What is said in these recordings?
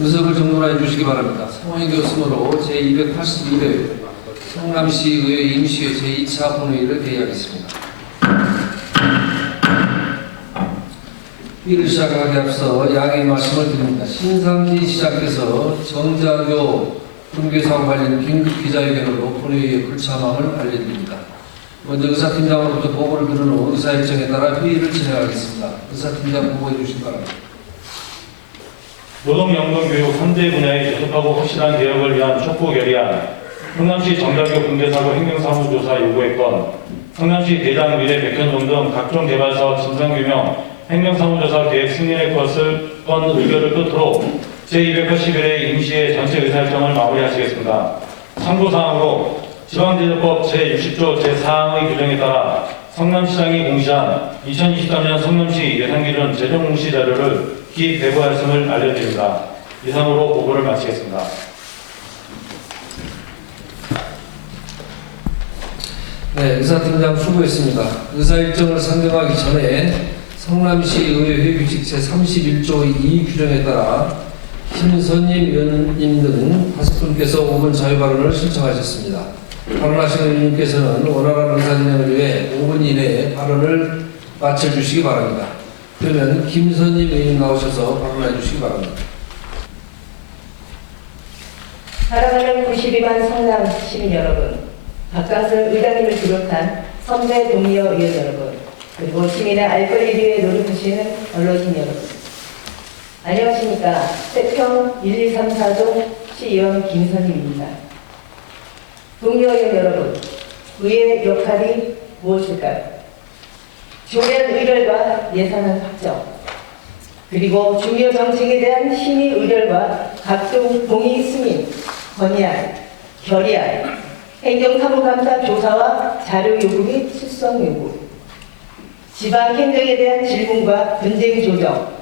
의석을 정돈해 주시기 바랍니다. 상원이 되었으므로 제281회 성남시의회 임시회 제2차 본회의를 개의하겠습니다. 회의를 시작하기 앞서 양해 말씀을 드립니다. 신상진 시장께서 정자교 분괴사와 관련 긴급 기자회견으로 본회의의 불참함을 알려드립니다. 먼저 의사팀장으로부터 보고를 들은 후 의사일정에 따라 회의를 진행하겠습니다. 의사팀장 보고해 주시기 바랍니다. 노동연금교육 3대 분야의 계속하고 확실한 개혁을 위한 촉구 결의안, 성남시 정자교 분괴사고 행정사무조사 요구의 건, 성남시 대장 미래 백현동 등 각종 개발사업 진상규명, 행정사무조사 계획 승인의 건 의결을 끝으로 제281회 임시회 전체 의사일정을 마무리하시겠습니다. 참고사항으로 지방제도법 제60조 제4항의 규정에 따라 성남시장이 공시한 2023년 성남시 예산기준 재정공시 자료를 기배부하였음을 알려드립니다. 이상으로 보고를 마치겠습니다. 네, 의사팀장 수고했습니다. 의사일정을 상정하기 전에 성남시의회 규칙 제31조 2 규정에 따라 김선임 의원님 등 5분께서 5분 자유발언을 신청하셨습니다. 발언하신 의원님께서는 원활한 의사진행을 위해 5분 이내에 발언을 마쳐주시기 바랍니다. 그러면 김선임 의원님 나오셔서 발언해 주시기 바랍니다. 사랑하는 92만 성남 시민 여러분, 박강선 의장님을 비롯한 선배 동료 의원 여러분, 그리고 시민의 알 권리 위해 노력하시는 언론인 여러분, 안녕하십니까. 세평 1234동 시의원 김선임입니다. 동료 의원 여러분, 의회 역할이 무엇일까요? 조례안 의결과 예산안 확정, 그리고 중요 정책에 대한 심의 의결과 각종 동의 승인, 건의안, 결의안, 행정사무감사 조사와 자료 요구 및 수성 요구, 지방 행정에 대한 질문과 분쟁 조정,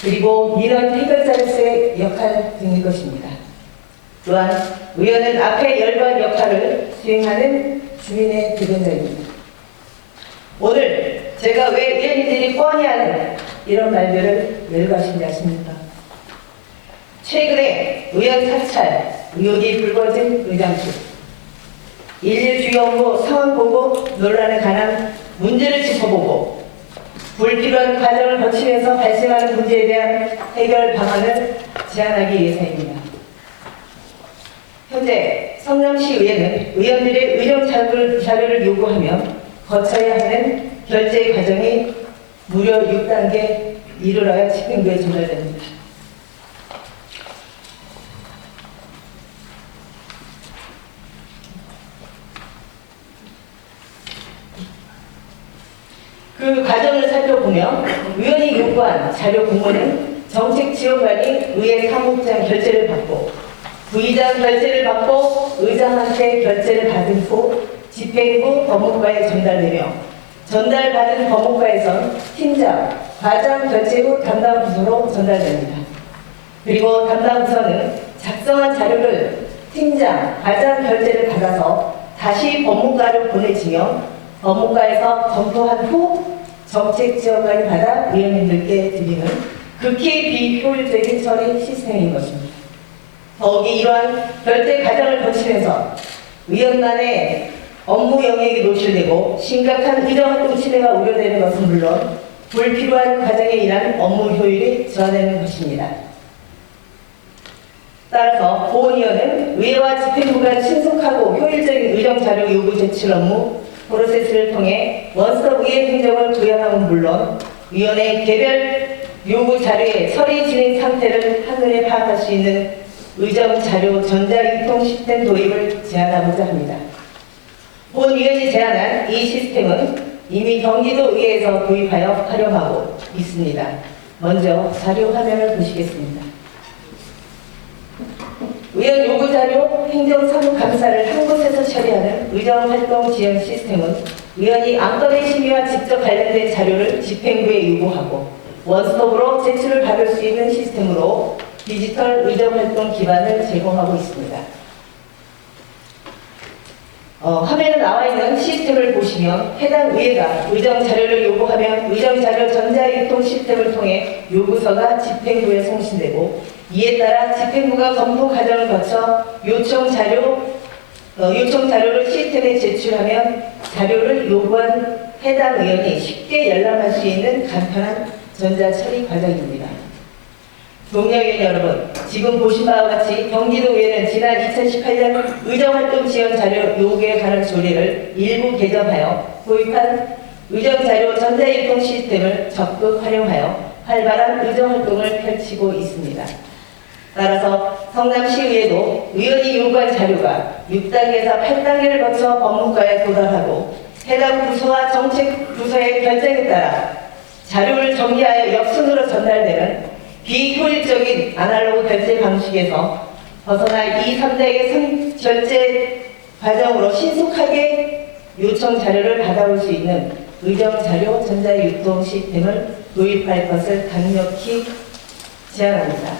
그리고 민원 해결자로서의 역할 등일 것입니다. 또한 의원은 앞에 열반 역할을 수행하는 주민의 대변자입니다. 오늘 제가 왜 의원님들이 뻔히 하는 이런 말들을 열거하신지 아십니까? 최근에 의원 사찰 의혹이 불거진 의장실, 일일 주요 업무 상황 보고 논란에 관한 문제를 짚어보고 불필요한 과정을 거치면서 발생하는 문제에 대한 해결 방안을 제안하기 위해서입니다. 현재 성남시의회는 의원들의 의정 자료를 요구하며 거쳐야 하는 결제 과정이 무려 6단계 이르러야 집행부에 전달됩니다. 그 과정을 살펴보면 의원이 요구한 자료 공문은 정책지원관이 의회 사무장 결제를 받고 부의장 결제를 받고 의장한테 결제를 받은 후 집행부 법무과에 전달되며 전달받은 법무과에선 팀장, 과장 결제 후 담당 부서로 전달됩니다. 그리고 담당 부서는 작성한 자료를 팀장, 과장 결제를 받아서 다시 법무과로 보내지며 법무과에서 검토한 후 정책지원관이 받아 의원님들께 드리는 극히 비효율적인 처리 시스템인 것입니다. 더욱이 이러한 결제 과정을 거치면서 의원만의 업무 영역이 노출되고 심각한 의정활동 침해가 우려되는 것은 물론 불필요한 과정에 인한 업무 효율이 저하되는 것입니다. 따라서 보훈위원은 의회와 집행부가 신속하고 효율적인 의정자료 요구 제출 업무 프로세스를 통해 원스톱 의회 행정을 구현함은 물론 위원회 개별 요구 자료의 처리 진행 상태를 한눈에 파악할 수 있는 의정 자료 전자유통 시스템 도입을 제안하고자 합니다. 본 위원이 제안한 이 시스템은 이미 경기도 의회에서 도입하여 활용하고 있습니다. 먼저 자료 화면을 보시겠습니다. 의원 요구 자료 행정사무감사를 한 곳에서 처리하는 의정활동 지원 시스템은 의원이 안건의 심의와 직접 관련된 자료를 집행부에 요구하고 원스톱으로 제출을 받을 수 있는 시스템으로 디지털 의정활동 기반을 제공하고 있습니다. 화면에 나와 있는 시스템을 보시면 해당 의회가 의정 자료를 요구하면 의정 자료 전자유통 시스템을 통해 요구서가 집행부에 송신되고 이에 따라 집행부가 검토 과정을 거쳐 요청 자료를 시스템에 제출하면 자료를 요구한 해당 의원이 쉽게 열람할 수 있는 간편한 전자처리 과정입니다. 동료의원 여러분, 지금 보신 바와 같이 경기도의회는 지난 2018년 의정활동 지원 자료 요구에 관한 조례를 일부 개정하여 도입한 의정자료 전자유통 시스템을 적극 활용하여 활발한 의정활동을 펼치고 있습니다. 따라서 성남시의회도 의원이 요구한 자료가 6단계에서 8단계를 거쳐 법무과에 도달하고 해당 부서와 정책 부서의 결정에 따라 자료를 정리하여 역순으로 전달되는 비효율적인 아날로그 결제 방식에서 벗어나 2, 3단계 결제 과정으로 신속하게 요청 자료를 받아올 수 있는 의정자료 전자유통 시스템을 도입할 것을 강력히 제안합니다.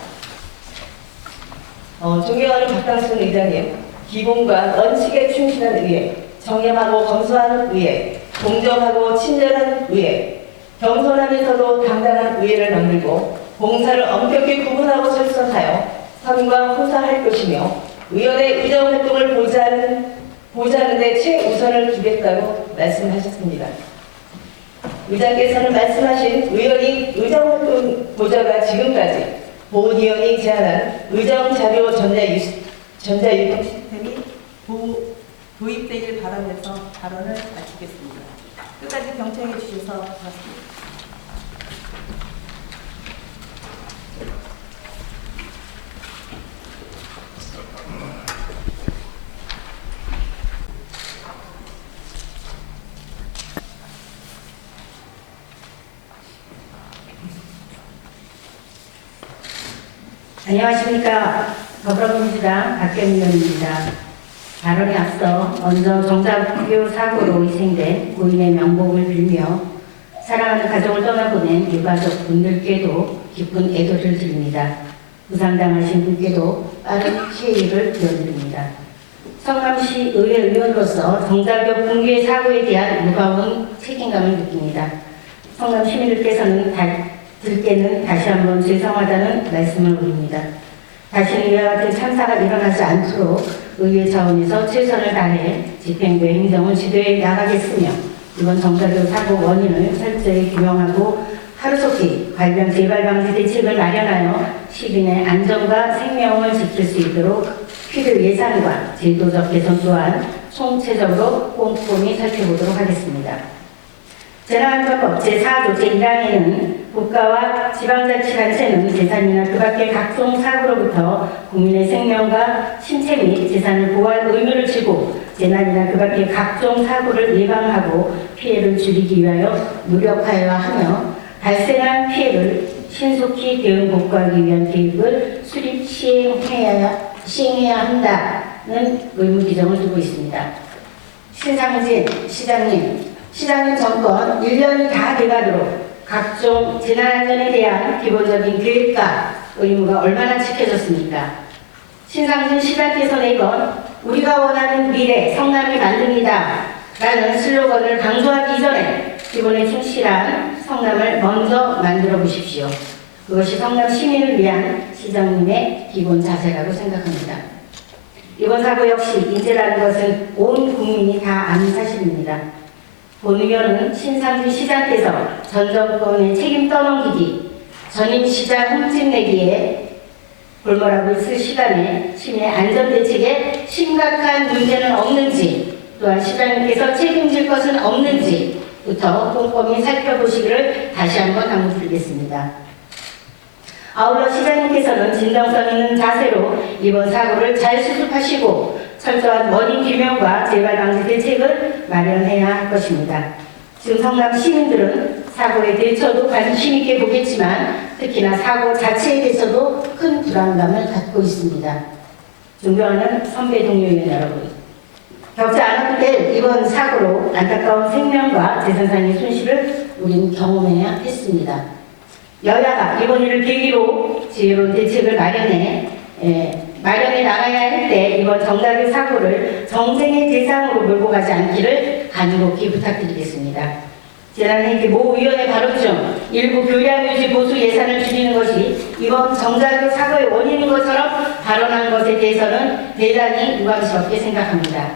존경하는 박강순 의장님, 기본과 원칙에 충실한 의회, 정렴하고 검소한 의회, 공정하고 친절한 의회, 겸손하면서도 당당한 의회를 만들고 공사를 엄격히 구분하고 설정하여 선과 호사할 것이며 의원의 의정활동을 보좌하는 데 최우선을 두겠다고 말씀하셨습니다. 의장께서는 말씀하신 의원이 의정활동 보좌가 지금까지 보훈위원이 제안한 의정자료 전자유통 시스템이 도입되길 바라면서 발언을 마치겠습니다. 끝까지 경청해 주셔서 고맙습니다. 안녕하십니까. 더불어민주당 박경민 의원입니다. 발언에 앞서 먼저 정자교 사고로 희생된 고인의 명복을 빌며 사랑하는 가족을 떠나보낸 유가족 분들께도 깊은 애도를 드립니다. 부상당하신 분께도 빠른 시해를 기원드립니다. 성남시 의회 의원으로서 정자교 붕괴 사고에 대한 무거운 책임감을 느낍니다. 성남 시민들께서는 들께는 다시 한번 죄송하다는 말씀을 올립니다. 다시는 이와 같은 참사가 일어나지 않도록 의회 차원에서 최선을 다해 집행부의 행정을 지도해 나가겠으며 이번 정자교 사고 원인을 철저히 규명하고 하루속히 관련 재발 방지 대책을 마련하여 시민의 안전과 생명을 지킬 수 있도록 필요 예산과 제도적 개선 또한 총체적으로 꼼꼼히 살펴보도록 하겠습니다. 재난안전법 제4조 제1항에는 국가와 지방자치단체는 재산이나 그 밖의 각종 사고로부터 국민의 생명과 신체 및 재산을 보호할 의무를 지고 재난이나 그 밖의 각종 사고를 예방하고 피해를 줄이기 위하여 노력하여야 하며 발생한 피해를 신속히 대응 복구하기 위한 계획을 수립 시행해야 한다는 의무 규정을 두고 있습니다. 신상진 시장님 정권 1년이 다 돼가도록 각종 재난안전에 대한 기본적인 계획과 의무가 얼마나 지켜졌습니까? 신상진 시장께서 내건 우리가 원하는 미래 성남이 만듭니다 라는 슬로건을 강조하기 이전에 기본에 충실한 성남을 먼저 만들어 보십시오. 그것이 성남 시민을 위한 시장님의 기본 자세라고 생각합니다. 이번 사고 역시 인재라는 것은 온 국민이 다 아는 사실입니다. 본 의원은 신상진 시장께서 전 정권의 책임 떠넘기기, 전임 시장 흠집내기에 골몰하고 있을 시간에 시민의 안전대책에 심각한 문제는 없는지 또한 시장님께서 책임질 것은 없는지부터 꼼꼼히 살펴보시기를 다시 한번 당부드리겠습니다. 아울러 시장님께서는 진정성 있는 자세로 이번 사고를 잘 수습하시고 철저한 원인 규명과 재발 방지 대책을 마련해야 할 것입니다. 지금 성남 시민들은 사고에 대해서도 관심 있게 보겠지만 특히나 사고 자체에 대해서도 큰 불안감을 갖고 있습니다. 존경하는 선배 동료 의원 여러분, 겪지 않아도 될 이번 사고로 안타까운 생명과 재산상의 손실을 우리는 경험해야 했습니다. 여야가 이번 일을 계기로 지혜로운 대책을 마련해 나가야 할 때 이번 정자교 사고를 정쟁의 대상으로 몰고 가지 않기를 간곡히 부탁드리겠습니다. 지난해 모 의원의 발언 중 일부 교량 유지 보수 예산을 줄이는 것이 이번 정자교 사고의 원인인 것처럼 발언한 것에 대해서는 대단히 유감스럽게 생각합니다.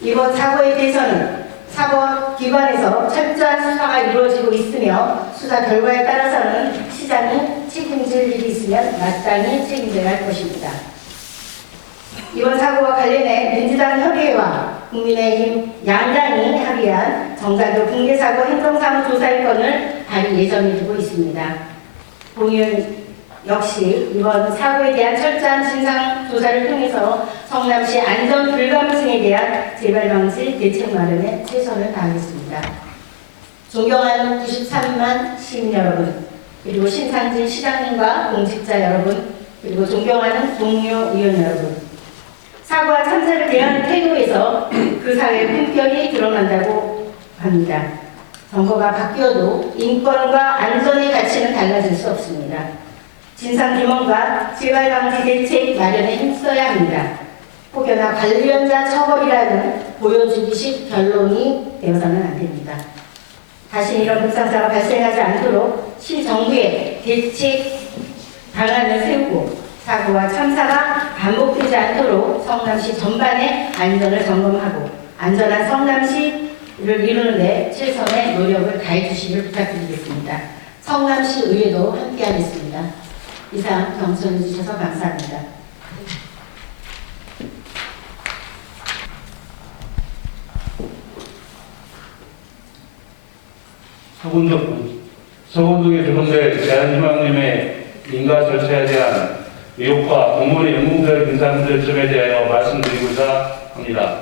이번 사고에 대해서는 사법 기관에서 철저한 수사가 이루어지고 있으며 수사 결과에 따라서는 시장이 책임질 일이 있으면 마땅히 책임져야 할 것입니다. 이번 사고와 관련해 민주당 협의회와 국민의힘 양당이 합의한 정자교 붕괴사고 행정사무조사의 건을 발의 예정에 두고 있습니다. 공유는 역시 이번 사고에 대한 철저한 진상조사를 통해서 성남시 안전 불감증에 대한 재발방지 대책 마련에 최선을 다하겠습니다. 존경하는 93만 시민 여러분, 그리고 신상진 시장님과 공직자 여러분, 그리고 존경하는 동료 의원 여러분, 사고와 참사를 대하는 태도에서 그 사회의 품격이 드러난다고 합니다. 정부가 바뀌어도 인권과 안전의 가치는 달라질 수 없습니다. 진상규명과 재발방지 대책 마련에 힘써야 합니다. 혹여나 관련자 처벌이라는 보여주기식 결론이 되어서는 안 됩니다. 다시 이런 불상사가 발생하지 않도록 시정부의 대책 방안을 세우고 사고와 참사가 반복되지 않도록 성남시 전반의 안전을 점검하고 안전한 성남시를 이루는 데 최선의 노력을 다해 주시길 부탁드리겠습니다. 성남시 의회도 함께하겠습니다. 이상 경청해 주셔서 감사합니다. 서건동의 조성대 제한희망님의 인가 절차에 대한 의혹과 공무원의 연봉별 인사 문제점에 대하여 말씀드리고자 합니다.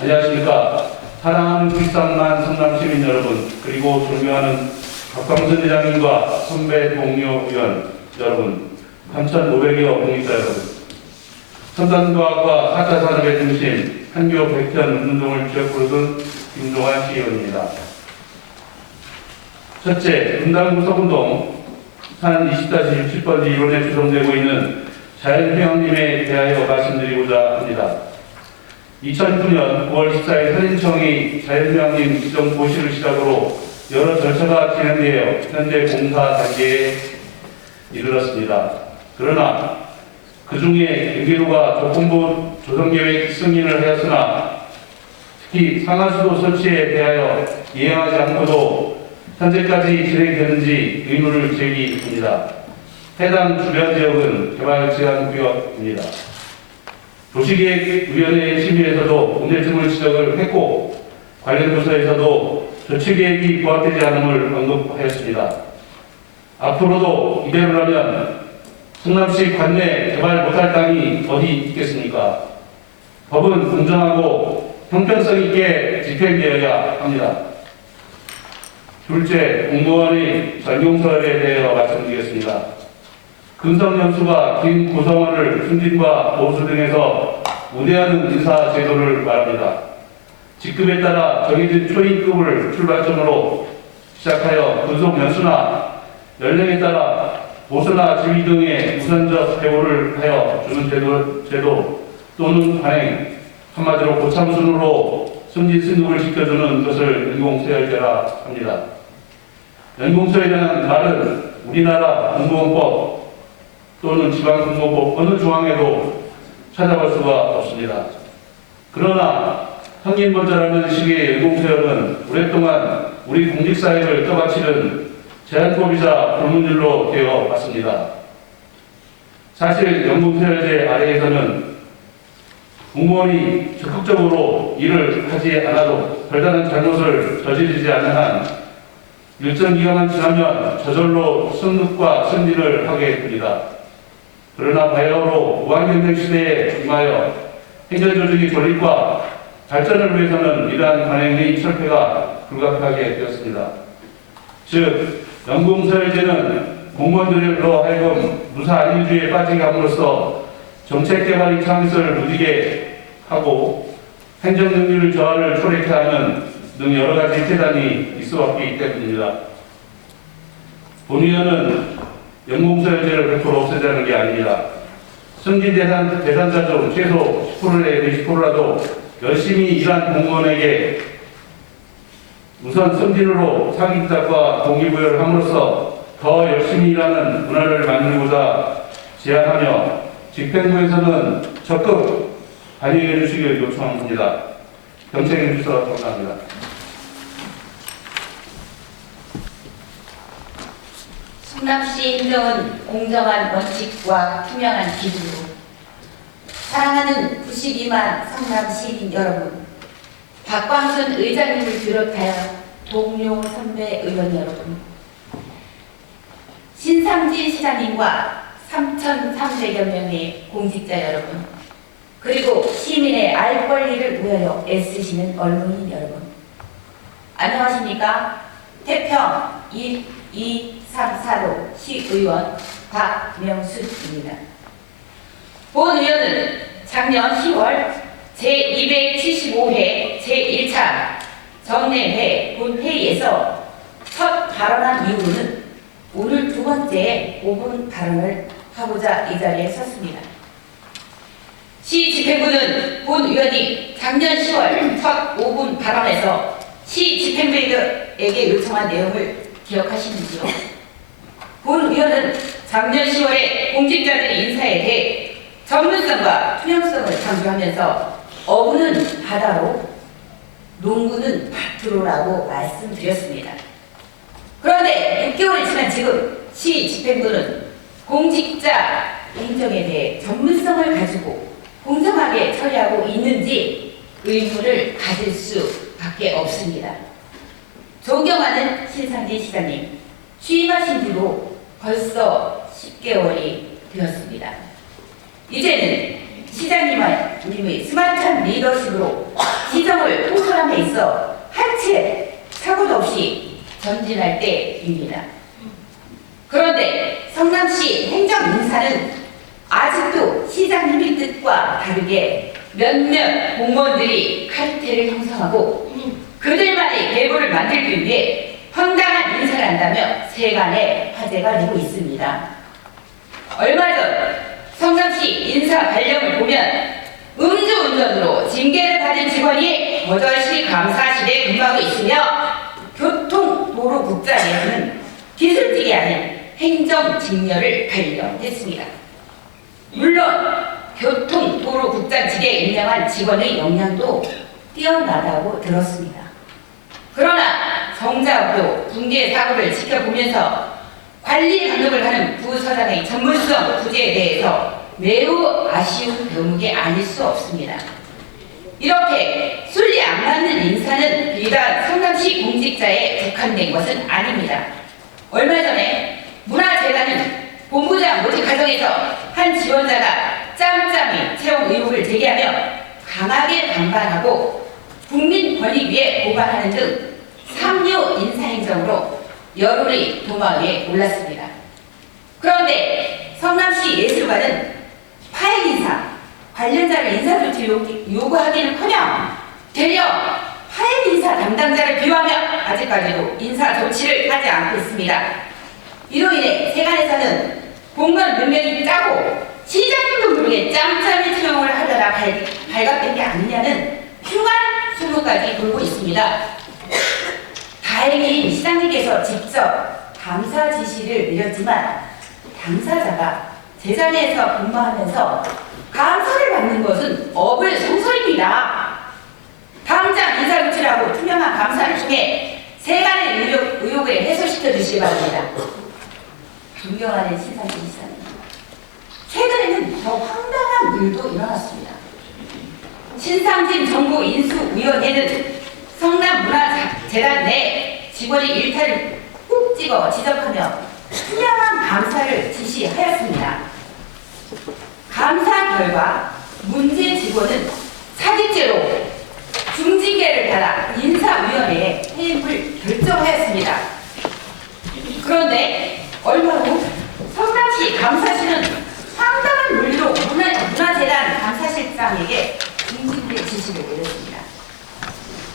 안녕하십니까. 사랑하는 93만 성남 시민 여러분, 그리고 존경하는 박광선 회장님과 선배 동료 의원 여러분, 3,500여 공직자 여러분, 첨단과학과 4차 산업의 중심, 한교 백현 운동을 지역구로 둔 김동환 시의원입니다. 첫째, 분당구 서군동 산 20-67번지 1원에 주성되고 있는 자연휴양림에 대하여 말씀드리고자 합니다. 2009년 9월 14일 산림청이 자연휴양림 지정 고시를 시작으로 여러 절차가 진행되어 현재 공사 단계에 이르렀습니다. 그러나 그 중에 경기도가 조건부 조성계획 승인을 하였으나 특히 상하수도 설치에 대하여 이행하지 않고도 현재까지 진행되는지 의문을 제기합니다. 해당 주변 지역은 개발 제한 구역입니다. 도시계획위원회 심의에서도 문제점을 지적을 했고 관련 부서에서도 조치계획이 부합되지 않음을 언급하였습니다. 앞으로도 이대로라면 성남시 관내 개발 못할 땅이 어디 있겠습니까? 법은 공정하고 형평성 있게 집행되어야 합니다. 둘째, 공무원의 전용서열에 대하여 말씀드리겠습니다. 근성연수가 긴 구성원을 승진과 보수 등에서 우대하는 인사 제도를 말합니다. 직급에 따라 정해진 초임급을 출발점으로 시작하여 근속연수나 연령에 따라 보수나 지위 등의 우선적 대우를 하여 주는 제도 또는 관행, 한마디로 고참순으로 승진 승급을 지켜주는 것을 연공서열제라 합니다. 연공서열이라는 말은 우리나라 공무원법 또는 지방공무원법 어느 조항에도 찾아볼 수가 없습니다. 그러나 형님번자라는 식의 연공서열은 오랫동안 우리 공직사회를 떠받치는 제한법이자 불문율로 되어 왔습니다. 사실 연공서열제 아래에서는 공무원이 적극적으로 일을 하지 않아도 별다른 잘못을 저지르지 않는 한 일정 기간만 지나면 저절로 승급과 승진을 하게 됩니다. 그러나 바야흐로 무한경쟁 시대에 임하여 행정조직의 조립과 발전을 위해서는 이러한 관행의 철폐가 불가피하게 되었습니다. 즉, 연공서열제는 공무원들로 하여금 무사 안일주의에 빠지게 함으로써 정책개발의 창의성을 무디게 하고 행정능률 저하를 초래케 하는 등 여러 가지 태단이 있어 왔기 때문입니다. 본의원은 연공서열제를 100% 없애자는 게 아닙니다. 승진 대상자 중 최소 10% 내지 20%라도 열심히 일한 공무원에게 우선 승진으로 상임자과 동기부여를 함으로써 더 열심히 일하는 문화를 만들고자 제안하며 집행부에서는 적극 발의해 주시길 요청합니다. 경청해 주셔서 감사합니다. 성남시 행정은 공정한 원칙과 투명한 기준으로 사랑하는 92만 성남 시민 여러분, 박광순 의장님을 비롯하여 동료 선배 의원 여러분, 신상진 시장님과 3,300여 명의 공직자 여러분, 그리고 시민의 알 권리를 위하여 애쓰시는 언론인 여러분, 안녕하십니까? 태평 1234로 시의원 박명순입니다. 본 의원은 작년 10월 제275회 제1차 정례회 본회의에서 첫 발언한 이후로는 오늘 두 번째 5분 발언을 하고자 이 자리에 섰습니다. 시 집행부는 본 의원이 작년 10월 첫 5분 발언에서 시 집행부에게 요청한 내용을 기억하시는지요? 본 의원은 작년 10월에 공직자들 인사에 대해 전문성과 투명성을 강조하면서 어부는 바다로, 농구는 밭으로라고 말씀드렸습니다. 그런데 6개월이 지난 지금 시 집행부는 공직자 행정에 대해 전문성을 가지고 공정하게 처리하고 있는지 의문을 가질 수밖에 없습니다. 존경하는 신상진 시장님, 취임하신 지도 벌써 10개월이 되었습니다. 이제는 시장님의 스마트한 리더십으로 시정을 통솔함에 있어 한 채 사고도 없이 전진할 때입니다. 그런데 성남시 행정인사는 아직도 시장님의 뜻과 다르게 몇몇 공무원들이 카르텔을 형성하고 그들만의 계보를 만들기 위해 황당한 인사를 한다며 세간의 화제가 되고 있습니다. 얼마 전 성남시 인사 관령을 보면 음주운전으로 징계를 받은 직원이 버젓이 감사실에 근무하고 있으며 교통도로국장에서는 기술직이 아닌 행정직렬을 발령했습니다. 물론 교통도로국장직에 임명한 직원의 역량도 뛰어나다고 들었습니다. 그러나 정작으로 붕괴 사고를 지켜보면서 관리 감독을 하는 부서장의 전문성 부재에 대해서 매우 아쉬운 대목이 아닐 수 없습니다. 이렇게 순리 안 맞는 인사는 비단 성남시 공직자에 국한된 것은 아닙니다. 얼마 전에 문화재단은 본부장 모집 과정에서 한 지원자가 짬짬이 채용 의혹을 제기하며 강하게 반발하고 국민권익위에 고발하는 등 삼류 인사행정으로 여론의 도마 위에 올랐습니다. 그런데 성남시 예술관은 파행 인사, 관련자를 인사조치 요구하기는커녕 되려 파행 인사 담당자를 비워하며 아직까지도 인사조치를 하지 않고 있습니다. 이로 인해 세간에서는 공무원 몇 명이 짜고 시장님도 모르게 짬짬이 채용을 하려다 발각된 게 아니냐는 흉한 소문까지 돌고 있습니다. 다행히 시장님께서 직접 감사 지시를 내렸지만 당사자가 제자리에서 근무하면서 감사를 받는 것은 어불성설입니다. 당장 인사조치라고 투명한 감사를 통해 세간의 의혹을 해소시켜 주시기 바랍니다. 존경하는 신상진 시장님, 최근에는 더 황당한 일도 일어났습니다. 신상진 정부 인수위원회는 성남문화재단 내 직원의 일탈을 꼭 찍어 지적하며 투명한 감사를 지시하였습니다. 감사 결과 문제 직원은 사기죄로 중징계를 받아 인사위원회에 해임을 결정하였습니다. 그런데 얼마 후 성남시 감사실은 황당한 논리로 문화재단 감사실장에게 중징계 지시를 내렸습니다.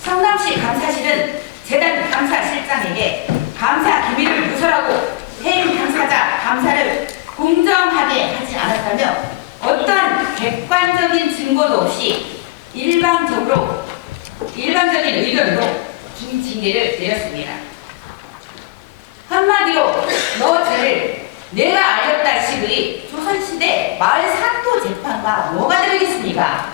성남시 감사실은 재단 감사실장에게 감사 기밀을 누설하고 해임 당사자 감사를 공정하게 하지 않았다며 어떠한 객관적인 증거도 없이 일방적인 의견으로 중징계를 내렸습니다. 한마디로 너 죄를 내가 알렸다 식의 조선시대 마을 사토 재판과 뭐가 다르겠습니까?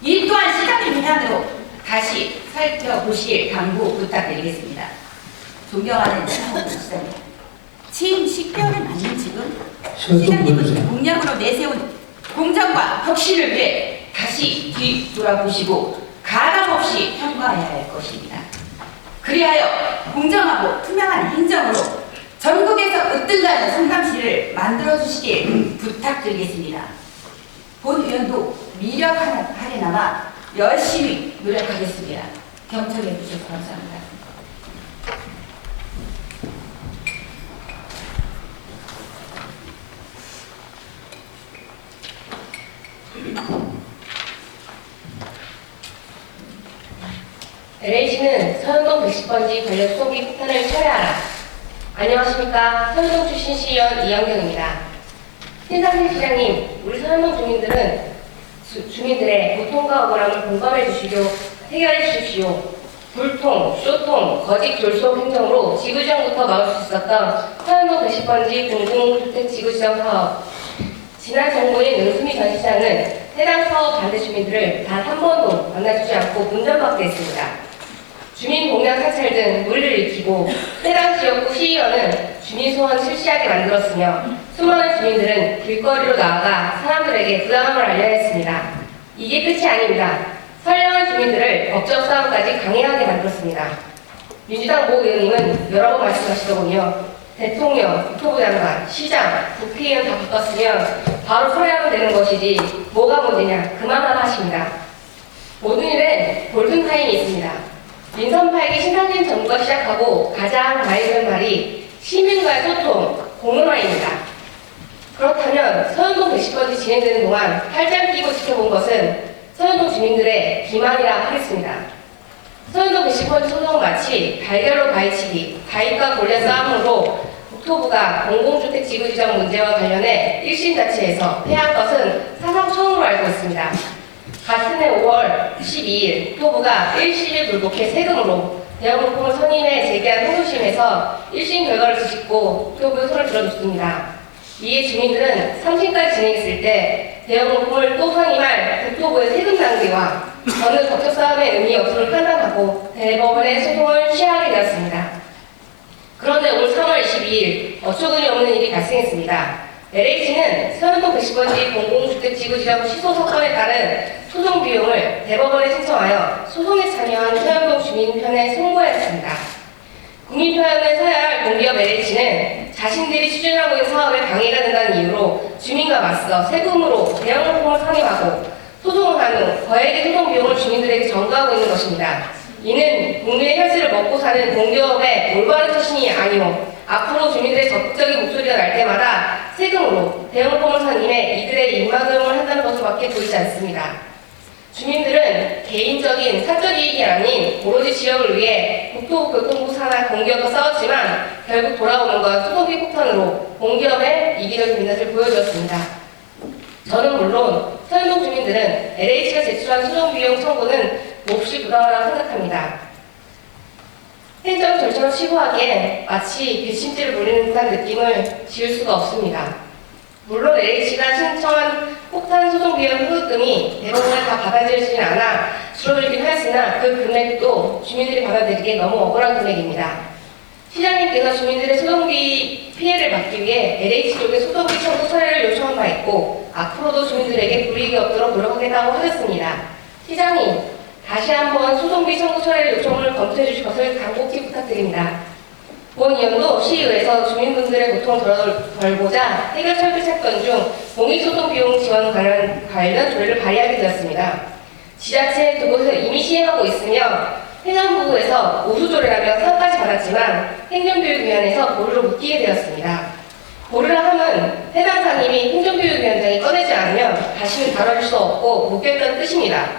이 또한 시장님 현안으로 다시 살펴보시길 당부 부탁드리겠습니다. 존경하는 신홍 시장님, 취임 10개월에 맞는 지금 시장님은 공약으로 내세운 공정과 혁신을 위해 다시 뒤돌아보시고 가감없이 평가해야 할 것입니다. 그리하여 공정하고 투명한 행정으로 전국에서 으뜸가는 성남시를 만들어주시길 부탁드리겠습니다. 본 의원도 미력 하나나마 열심히 노력하겠습니다. 경청해 주셔서 감사합니다. LH는 서현동 110번지 관련 수송기 폭탄을 철회하라. 안녕하십니까. 서현동 출신 시의원 이영경입니다. 신상진 시장님, 우리 서현동 주민들의 고통과 억울함을 공감해 주시고 해결해 주십시오. 불통, 쇼통, 거짓 졸속 행정으로 지구지정부터 막을 수 있었던 서현동 110번지 공공주택 지구지정 사업. 지난 정부인 은수미 전 시장은 해당 사업 반대 주민들을 단 한 번도 만나주지 않고 문전박대 했습니다. 주민 공약 사찰 등 물의를 일으키고 해당 지역구 시의원은 주민 소원 실시하게 만들었으며 수많은 주민들은 길거리로 나아가 사람들에게 부담을 알려야 했습니다. 이게 끝이 아닙니다. 선량한 주민들을 법적 싸움까지 강행하게 만들었습니다. 민주당 모 의원님은 여러 번 말씀하시더군요. 대통령, 국토부 장관, 시장, 국회의원 다 바꿨으면 바로 철회하면 되는 것이지 뭐가 문제냐 그만하라 하십니다. 모든 일엔 골든타임이 있습니다. 민선 8기 신상진 정부가 시작하고 가장 많이 들은 말이 시민과의 소통, 공론화입니다. 그렇다면 서현동 110번지 진행되는 동안 팔짱 끼고 지켜본 것은 서현동 주민들의 기만이라 하겠습니다. 서현동 110번지 소송은 마치 달걀로 바위치기, 바위과 골련 싸움으로 국토부가 공공주택 지구 지정 문제와 관련해 1심 자체에서 패한 것은 사상 처음으로 알고 있습니다. 같은 해 5월 12일 국토부가 1심에 불복해 세금으로 대형부품을 선임해 제기한 항소심에서 1심 결과를 뒤집고 국토부의 손을 들어줬습니다. 이에 주민들은 3심까지 진행했을 때 대형부품을 또 선임할 국토부의 세금 낭비와 어느 법적 싸움의 의미 여부를 판단하고 대법원의 소송을 취하하게 되었습니다. 그런데 올 3월 22일 어처구니 없는 일이 발생했습니다. LH는 서현동 110번지 공공주택 지구지정 취소 사건에 따른 소송 비용을 대법원에 신청하여 소송에 참여한 서현동 주민 편에 송고했습니다. 국민 편에 서야 할 공기업 LH는 자신들이 추진하고 있는 사업에 방해가 된다는 이유로 주민과 맞서 세금으로 대형부품을 상임하고 소송을 한 후 거액의 소송 비용을 주민들에게 전가하고 있는 것입니다. 이는 국민의 혈세를 먹고 사는 공기업의 올바른 처신이 아니오 앞으로 주민들의 적극적인 목소리가 날 때마다 세금으로 대형부품을 선임해 이들의 입막음을 한다는 것으로밖에 보이지 않습니다. 주민들은 개인적인 사적 이익이 아닌 오로지 지역을 위해 국토부 교통부 산하 공기업과 싸웠지만 결국 돌아오는 건 소송비 폭탄으로 공기업의 이기적인 민낯을 보여주었습니다. 저는 물론 서현동 주민들은 LH가 제출한 소송비용 청구는 몹시 부당하다고 생각합니다. 행정 절차를 치부하기에 마치 괘씸죄를 물리는 듯한 느낌을 지울 수가 없습니다. 물론 LH가 신청한 폭탄 소송 비용 후급금이 대부분을 다 받아들여지진 않아 줄어들긴 하였으나 그 금액도 주민들이 받아들이기에 너무 억울한 금액입니다. 시장님께서 주민들의 소송비 피해를 막기 위해 LH 쪽에 소송비 청구 철회를 요청한 바 있고 앞으로도 주민들에게 불이익이 없도록 노력하겠다고 하셨습니다. 시장님, 다시 한번 소송비 청구 철회를 요청을 검토해 주실 것을 간곡히 부탁드립니다. 본 의원도 시의회에서 주민분들의 고통을 덜고자 해결 철폐 찾던 중 공익소송 비용 지원 관련 조례를 발의하게 되었습니다. 지자체 두 곳에서 이미 시행하고 있으며 행안부에서 우수조례라며 상까지 받았지만 행정교육위원회에서 보류로 묶이게 되었습니다. 보류라 함은 해당 상임위 행정교육위원장이 꺼내지 않으면 다시는 다뤄질 수 없고 묶였다는 뜻입니다.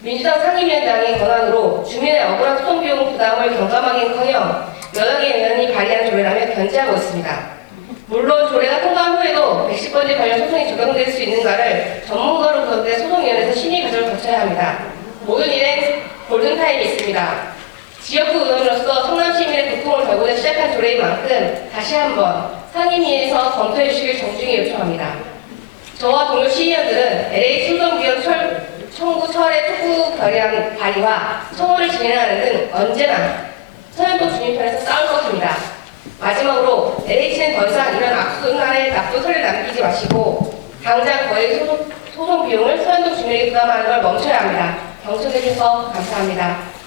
민주당 상임위원장의 권한으로 주민의 억울한 소송비용 부담을 경감하기는커녕 여당의 의원이 발의한 조례라며 견제하고 있습니다. 물론 조례가 통과한 후에도 110번지 관련 소송이 적용될 수 있는가를 전문가로 구성된 소송위원회에서 심의 과정을 거쳐야 합니다. 모든 일엔 골든타임이 있습니다. 지역구 의원으로서 성남 시민의 고통을 덜고자 시작한 조례인 만큼 다시 한번 상임위에서 검토해 주시길 정중히 요청합니다. 저와 동료 시의원들은 LA 소정비원 청구 철회 촉구 결의안 발의와 청원을 진행하는 등 언제나 서현동 주민편에서 싸울 것입니다. 마지막으로 LH는 더 이상 이런 악순환의 나쁜 소리를 남기지 마시고 당장 거액 소송 비용을 서현동 주민에게 부담하는 걸 멈춰야 합니다. 경청해 주셔서 감사합니다.